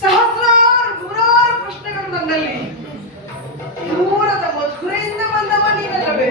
ಸಹಸ್ರಾರು ನೂರಾರು ಪ್ರಶ್ನೆಗಳು ನನ್ನಲ್ಲಿ. ದೂರದ ಮಧುರೆಯಿಂದ ಬಂದವ ನೀನಲ್ಲವೇ?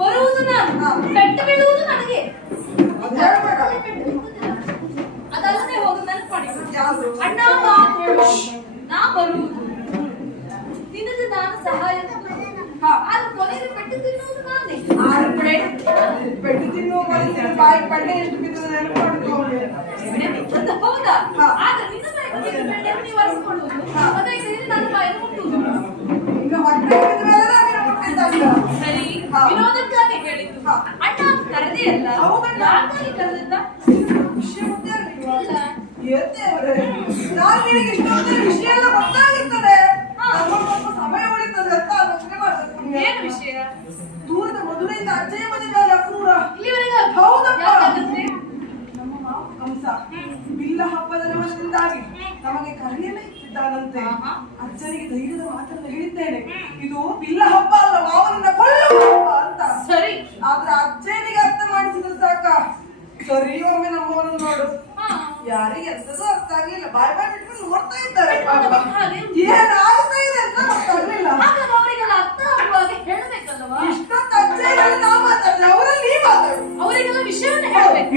ಬರುವುದು ನಾನು, ಪೆಟ್ಟು ಬೀಳುವುದು ನನಗೆ. ಅದು ಹೇಳ್ಬೇಡ. ಅದಲ್ಲದೆ ಹೋಗಿ ನೆನಪು ಯಾವುದು? ಅಣ್ಣ ಬಾ ಹೇಳು, ನಾ ಬರುವುದು ನಿನಗೆ ನಾನು ಸಹಾಯ, ಆದ್ರೆ ಕೊನೆಗೆ ಪೆಟ್ಟು ತಿನ್ನುವುದು ನಾನೇ. ಪೆಟ್ಟು ತಿನ್ನುವ ಮನಸ್ಸಿನ ಬಾಯಿ ಪಡ್ಡೆ ಎಷ್ಟು ಬಿದ್ದದ ನೆನಪು ಮಾಡ್ಕೊ. ಅದು ಹೌದಾ? ಆದ್ರೆ ನಿನ್ನ ಬಾಯಿಗೆ ನೀವು ಒರೆಸ್ಕೊಳ್ಳುವುದು, ಅದಕ್ಕೆ ನನ್ನ ಬಾಯನ್ನು ಮುಟ್ಟುವುದು. ಈಗ ಹೊಟ್ಟೆ ಬಿದ್ಮೇಲೆ ನೀನು ಮುಟ್ಟಿದ್ದಲ್ಲ. ಸರಿ, ವಿನೋದಕ್ಕಾಗಿ ಹೇಳಿದ್ದು. ಅಣ್ಣ ಅಂತ ಕರೆದೇ ಅಲ್ಲ, ಯಾಕಾಗಿ ಕರೆದಿದ್ದ? ವಿಷಯ ಗೊತ್ತೇ ಆಗಿಲ್ವಾ? ಹೇಳ್ತೇವ್ರೆ, ನಾನು ನಿನಗೆ ಇಷ್ಟೊಂದು ವಿಷಯ ಎಲ್ಲ ಗೊತ್ತಾಗಿರ್ತದೆ, ಸ್ವಲ್ಪ ಸಮಯ ಉಳಿತದೆ ಅಂತ ಆಲೋಚನೆ ಮಾಡ್ಬೇಕು. ಏನು ವಿಷಯ? ದೂರದ ಮಧುರೆಯಿಂದ ಅಜ್ಜಯ್ಯ ಮನೆಗಾರ ಕ್ರೂರ ಇಲ್ಲಿವರೆಗೆ ಹೌದಪ್ಪ. ಯಾಕಾಗುತ್ತೆ? ನಮ್ಮ ಮಾವ ಕಂಸ ಬಿಲ್ಲ ಹಬ್ಬದ ದಿವಸದಿಂದಾಗಿ ನಮಗೆ ಕರೆಯಲೇ ಇಟ್ಟಿದ್ದಾನಂತೆ. ಅಜ್ಜನಿಗೆ ಧೈರ್ಯದ ಮಾತನ್ನು ಹೇಳಿದ್ದೇನೆ, ಇದು ಬಿಲ್ಲ ಹಬ್ಬ ಅಲ್ಲ, ಮಾವನನ್ನ ಕೊಲ್ಲುವ ಹಬ್ಬ ಅಂತ. ಸರಿ, ಆದ್ರೆ ಅಜ್ಜನಿಗೆ ಅರ್ಥ ಮಾಡಿಸಿದ್ರು ಸಾಕ. ಸರಿ, ಒಮ್ಮೆ ನಮ್ಮವರನ್ನು ನೋಡು, ಯಾರಿಗೆ ಎಂತದೂ ಅರ್ಥ ಆಗ್ಲಿಲ್ಲ, ಬಾಯ್ ಬಾಯ್ ಬಿಟ್ಕೊಂಡು ನೋಡ್ತಾ ಇದ್ದಾರೆ. ಏನಾಗ್ತಾ ಇದೆ ಅಂತ ಗೊತ್ತಾಗ್ಲಿಲ್ಲ. ಹಾಗಾದ್ರೆ ಅವರಿಗೆಲ್ಲ ಅರ್ಥ ಆಗುವಾಗ ಹೇಳಬೇಕಲ್ವಾ? ಇಷ್ಟೊತ್ತು ಅಜ್ಜನಿಗೆಲ್ಲ ನಾವು ಮಾತಾಡಿದ್ರೆ ಅವರಲ್ಲಿ ನೀ ಮಾತಾಡು. ಅವರಿಗೆಲ್ಲ ವಿಷಯವನ್ನು ಹೇಳಬೇಕು.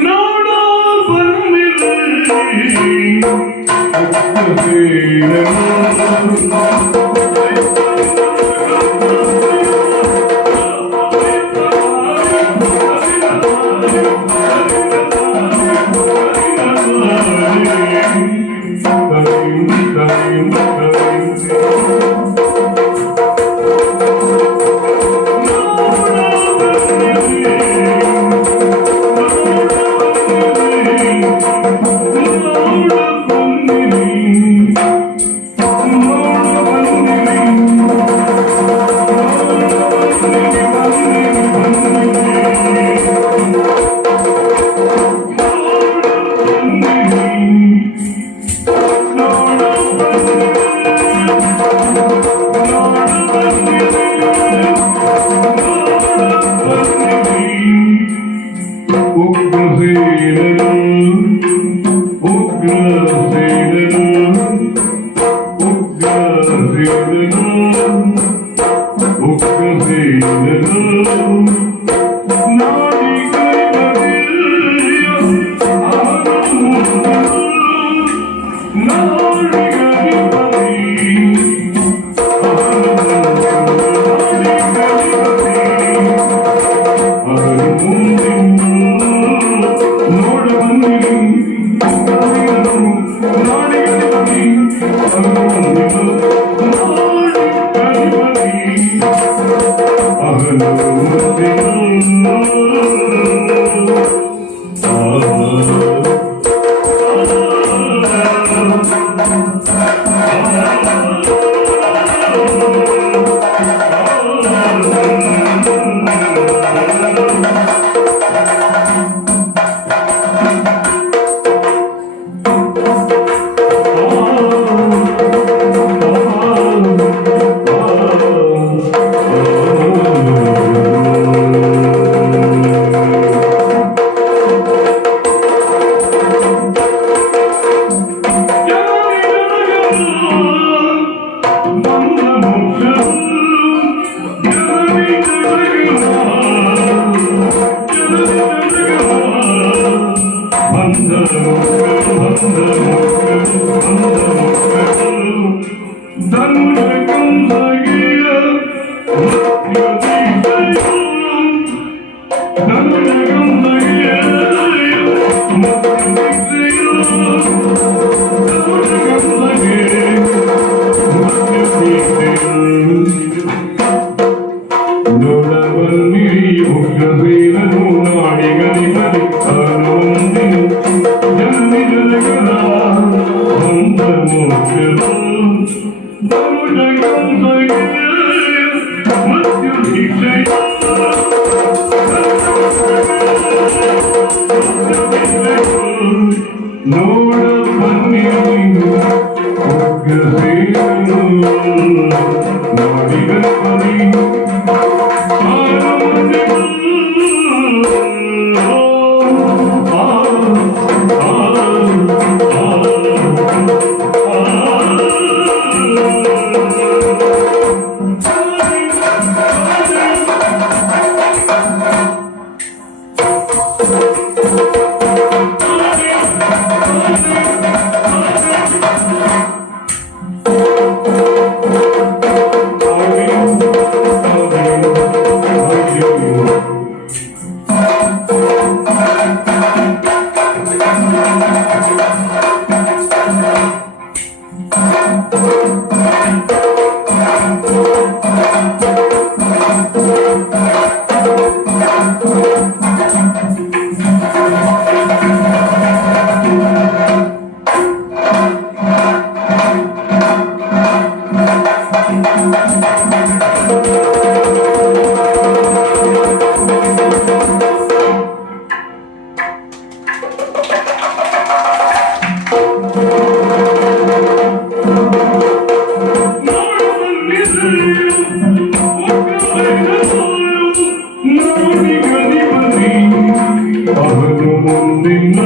ಅವನು ಮುಂದಿನ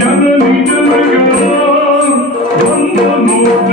ಜನನಿ ಜನಗ ಒಂದನು ನೋಡ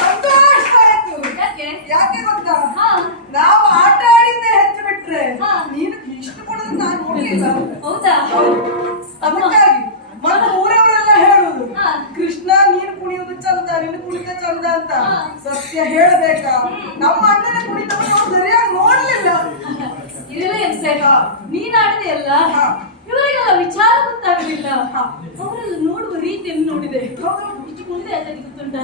ಸಂತೋಷ ಆಯ್ತು. ಯಾಕೆ? ಯಾಕೆ ಗೊತ್ತಾ, ಹಾ. ನಾವು ಆಟ ಆಡಿದ್ದೇ ಹೆಚ್ಚು ಬಿಟ್ರೆ ಹಾ. ನೀನು ಇಷ್ಟು ಕೊಡೋದು ನಾನು ನೋಡ್ಲಿಲ್ಲ. ಹೌದಾ? ಅದಕ್ಕಾಗಿ ಮತ್ತು ಊರವರೆಲ್ಲ ಹೇಳುದು, ಹಾ. ಕೃಷ್ಣ ನೀನು ಕುಣಿಯುವುದು ಚಂದ, ನೀನು ಕುಣಿತ ಚಂದ ಅಂತ. ಹಾ. ಸತ್ಯ ಹೇಳಬೇಕಾ, ನಮ್ಮ ಅಣ್ಣನ ಕುಣಿತವನ್ನು ನಾವು ಸರಿಯಾಗಿ ನೋಡ್ಲಿಲ್ಲ. ಇಲ್ಲ ಎನ್ಸೇಗ ನೀನಾಡಿದೆ ಅಲ್ಲ, ಹಾ. ಇವರಿಗೆಲ್ಲ ವಿಚಾರ ಗೊತ್ತಾಗಲಿಲ್ಲ. ಹಾ. ಅವರೆಲ್ಲ ನೋಡುವ ರೀತಿಯನ್ನು ನೋಡಿದೆ. ಇಷ್ಟು ಮುಂದೆ ಅದಕ್ಕೆ ಗೊತ್ತುಂಟ,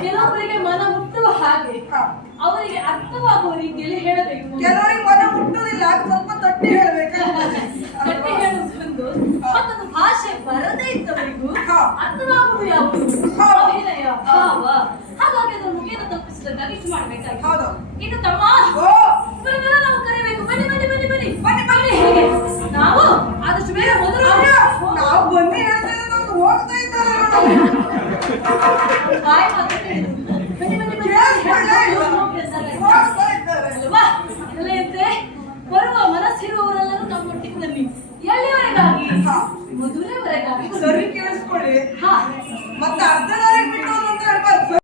ಕೆಲವೊಬ್ಬರಿಗೆ ಮನ ಮುಟ್ಟುವ ಹಾಗೆ, ಹಾ. ಅವರಿಗೆ ಅರ್ಥವಾಗುವ ರೀತಿಯಲ್ಲಿ ಹೇಳಬೇಕು. ಕೆಲವರಿಗೆ ಮನ ಮುಟ್ಟುವುದಿಲ್ಲ, ಸ್ವಲ್ಪ ತಟ್ಟಿ ಹೇಳಬೇಕಾಗ್ತದೆ. ಗಟ್ಟಿ ಹೇಳುವುದೊಂದು, ಮತ್ತೊಂದು ಭಾಷೆ ಬರದೇ ಇದ್ದವರಿಗೂ ಹಾ. ಅರ್ಥವಾಗುವುದು ಯಾವುದು? ಹಾ. ಅಭಿನಯ, ಭಾವ, ಹಾಗಾಗಿ ಅದನ್ನು ಮುಖೇನ ತಪ್ಪಿಸಿದಾಗ ಇಷ್ಟು ಮಾಡಬೇಕಾಗಿ. ಹೌದು. ಇನ್ನು ತಮ್ಮ ಓ, ಇವರನ್ನೆಲ್ಲ ನಾವು ಕರಿಬೇಕು. ಬನ್ನಿ ಬನ್ನಿ ಬನ್ನಿ ಬನ್ನಿ ಬನ್ನಿ ಬನ್ನಿ. ಹೇಗೆ ನಾವು ಆದಷ್ಟು ಬೇಗ ಮೊದಲು ಅಣ್ಣ, ನಾವು ಬನ್ನಿ ಹೇಳ್ತೇವೆ, ನಾವು ಹೋಗ್ತಾ ಇದ್ದಾರೆ ನೋಡಿ. ಬಾಯಿ ಮಾತ್ರ ಹೇಳಿದ್ರು. ಬನ್ನಿ ಬನ್ನಿ ಬನ್ನಿ. ಕೇಳಿಸ್ಕೊಳ್ಳೇ ಇಲ್ಲ. ಹೋಗ್ತಾ ಇದ್ದಾರೆ. ಅಲ್ವಾ? ಅದೆಲ್ಲ ಎಂತೆ ಬರುವ ಮನಸ್ಸಿರುವವರೆಲ್ಲರೂ ನಮ್ಮೊಟ್ಟಿಗೆ ಬನ್ನಿ. ಎಲ್ಲಿವರೆಗಾಗಿ? ಹಾ. ಮದುವೆವರೆಗಾಗಿ. ಸರಿ ಕೇಳಿಸ್ಕೊಳ್ಳಿ. ಹಾ. ಮತ್ತೆ ಅರ್ಧದಾರಿಗೆ ಬಿಟ್ಟು ಅಂತ ಹೇಳ್ಬಾರ್ದು.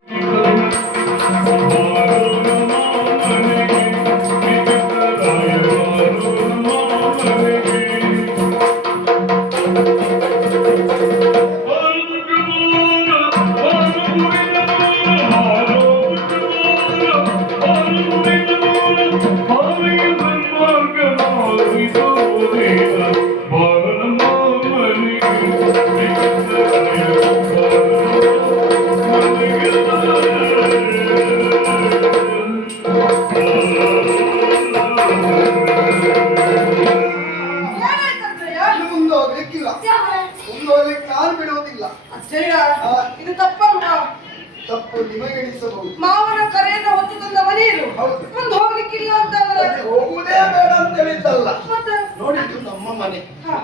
ಏನಾಯ್ತಂದ್ರಯ್ಯ? ಮುಂದೆ ಹೋಗ್ಲಿಕ್ಕಿಲ್ಲ. ಮುಂದೆ ಹೋಗ್ಲಿಕ್ಕೆ ನಾನು ಬಿಡುವುದಿಲ್ಲ. ಅಜ್ಜಯ್ಯ, ಇದು ತಪ್ಪಲ್ವಾ? ತಪ್ಪು ನಿಮಗೆಣಿಸಬಹುದು. ಮಾವನ ಕರೆಯನ್ನು ಹೊತ್ತು ತಂದವ ನೀನು. ಹೌದು. ಮುಂದೆ ಹೋಗ್ಲಿಕ್ಕಿಲ್ಲ ಅಂತ ಅದಕ್ಕೆ ಹೋಗುವುದೇ ಬೇಡ ಅಂತ ಹೇಳಿದ್ದಲ್ಲ. ಮತ್ತೆ ನೋಡಿದ್ದು ನಮ್ಮ ಮನೆ. ಹಾ.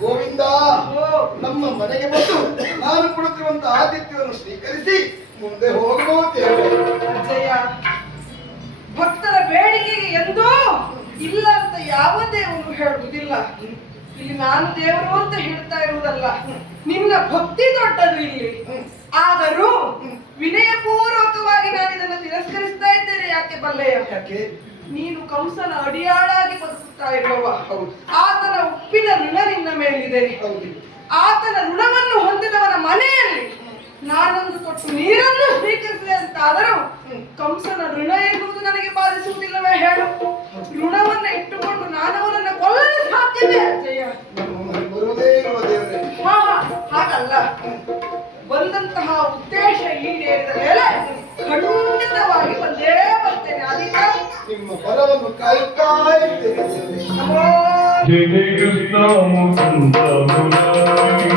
ಗೋವಿಂದ ಓ, ನಮ್ಮ ಮನೆಗೆ ಬಂದು ನಾನು ಕೊಡುತ್ತಿರುವಂತ ಆತಿಥ್ಯವನ್ನು ಸ್ವೀಕರಿಸಿ ಮುಂದೆ ಹೋಗಬಹುದೇವೆ. ಅಜ್ಜಯ್ಯ, ಭಕ್ತರ ಬೇಡಿಕೆಗೆ ಎಂದೂ ಇಲ್ಲ ಅಂತ ಯಾವ ದೇವರು ಹೇಳುವುದಿಲ್ಲ. ಇಲ್ಲಿ ನಾನು ದೇವರು ಅಂತ ಹೇಳ್ತಾ ಇರುವುದಲ್ಲ, ನಿನ್ನ ಭಕ್ತಿ ದೊಡ್ಡದು ಇಲ್ಲಿ. ಆದರೂ ವಿನಯಪೂರ್ವಕವಾಗಿ ನಾನು ಇದನ್ನು ತಿರಸ್ಕರಿಸ್ತಾ ಇದ್ದೇನೆ. ಯಾಕೆ ಬಲ್ಲೆಯ? ಯಾಕೆ? ನೀನು ಕಂಸನ ಅಡಿಯಾಳಾಗಿ ಬದುಕುತ್ತಾ ಇರುವವ. ಹೌದು. ಆತನ ಉಪ್ಪಿನ ಋಣ ನಿನ್ನ ಮೇಲಿದೆ. ಹೌದು. ಆತನ ಋಣವನ್ನು ಹೊಂದಿದವನ ಮನೆಯಲ್ಲಿ ನಾನೊಂದು ತೊಟ್ಟು ನೀರನ್ನು ಸ್ವೀಕರಿಸಿದೆ ಅಂತಾದರೂ ಕಂಸನ ಋಣ ಎನ್ನುವುದು ನನಗೆ ಬಾಧಿಸುವುದಿಲ್ಲವೇ ಹೇಳು? ಋಣವನ್ನ ಇಟ್ಟುಕೊಂಡು ನಾನವನನ್ನ ಕೊಲ್ಲಲು ಸಾಧ್ಯವೇ ಅಜ್ಜಯ್ಯ? ನಮ್ಮ ಮನೆ ಬರುವುದೇ ಇರುವ ದೇವರೇ. ಹಾ, ಹಾಗಲ್ಲ. ಬಂದಂತಹ ಉದ್ದೇಶ ಈಡೇರಿದ ಮೇಲೆ ಖಂಡಿತವಾಗಿ ಬಂದೇ ಬರ್ತೇನೆ. ಅದೀಗ ನಿಮ್ಮ ಬಲವನ್ನು ಕಾಯುತ್ತಾ ಇದ್ದೇನೆ. ನಮೋ ಜಯ ಕೃಷ್ಣ ಮುಕುಂದ ಮುರಾರಿ